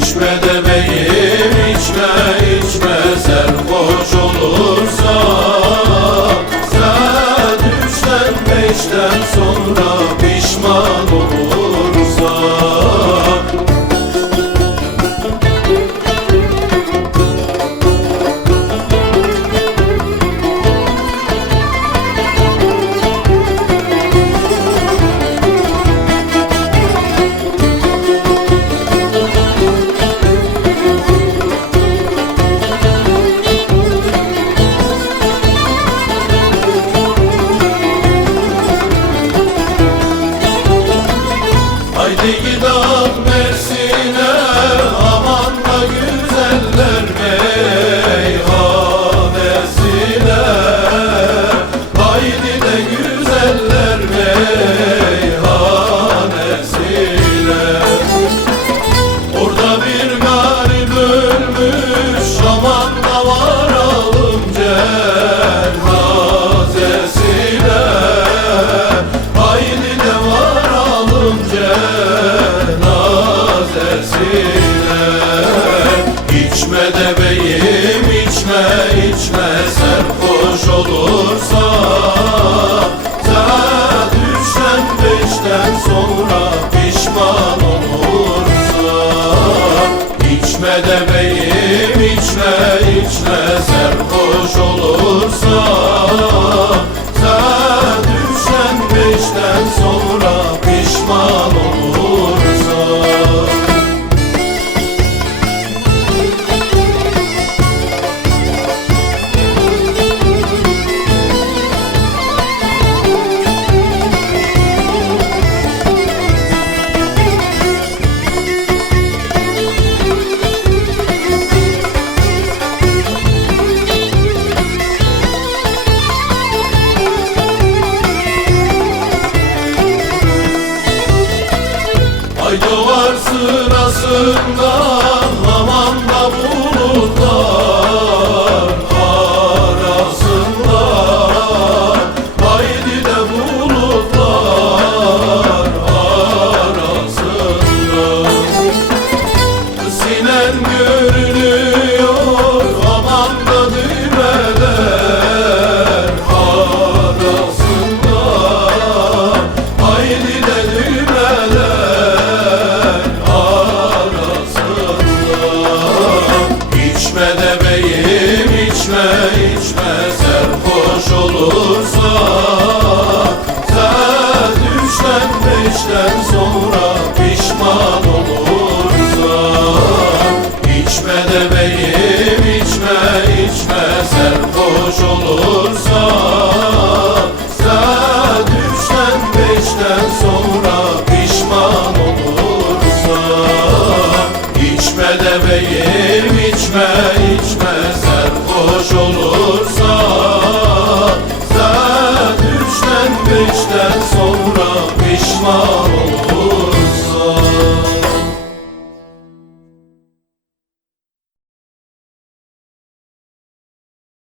İçme demeyim içme içme serhoş olursun. yeah. içme karşısında. edebeyim içme içme. Serhoş olursa Sen üçten beşten sonra pişman olursa İçme de beyim içme içme. Serhoş olursa Sen üçten beşten sonra pişman olursa İçme de beyim içme